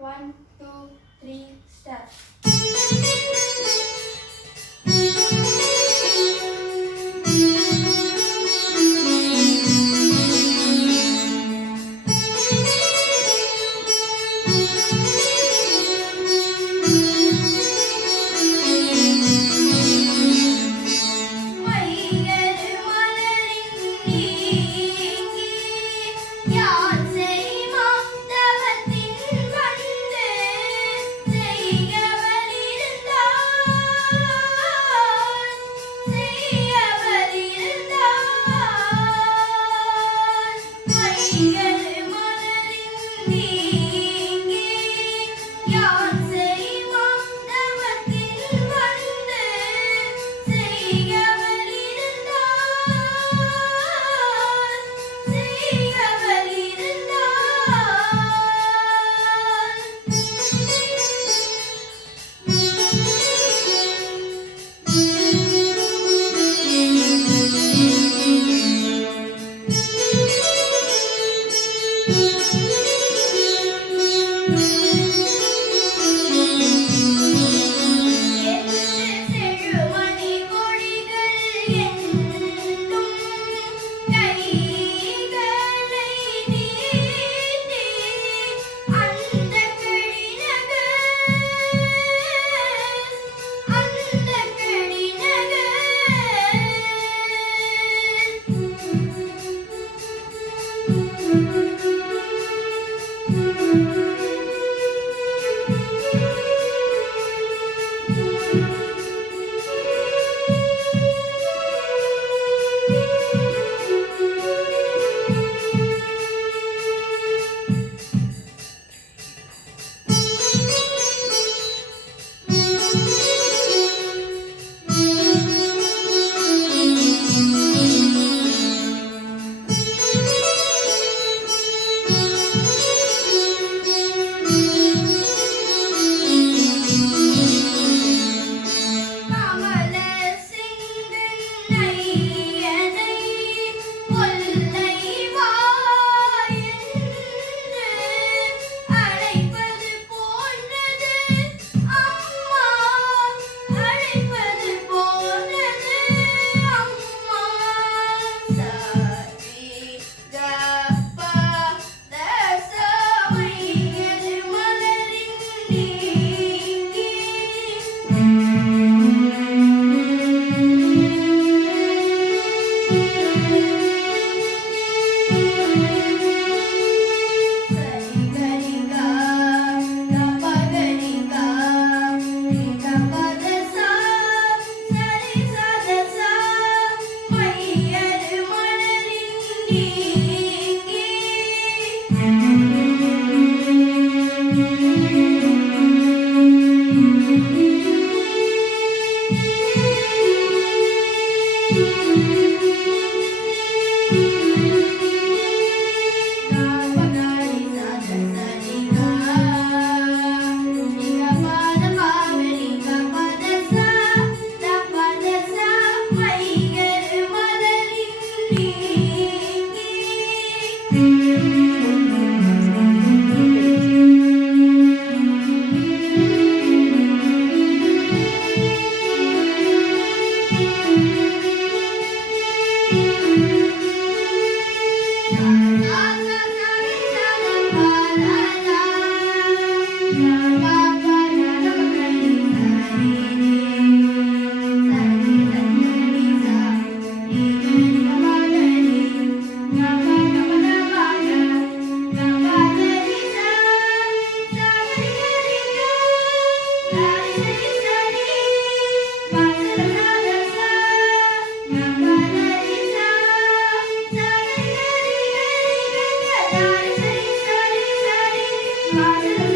One, two, three, start. Thank you.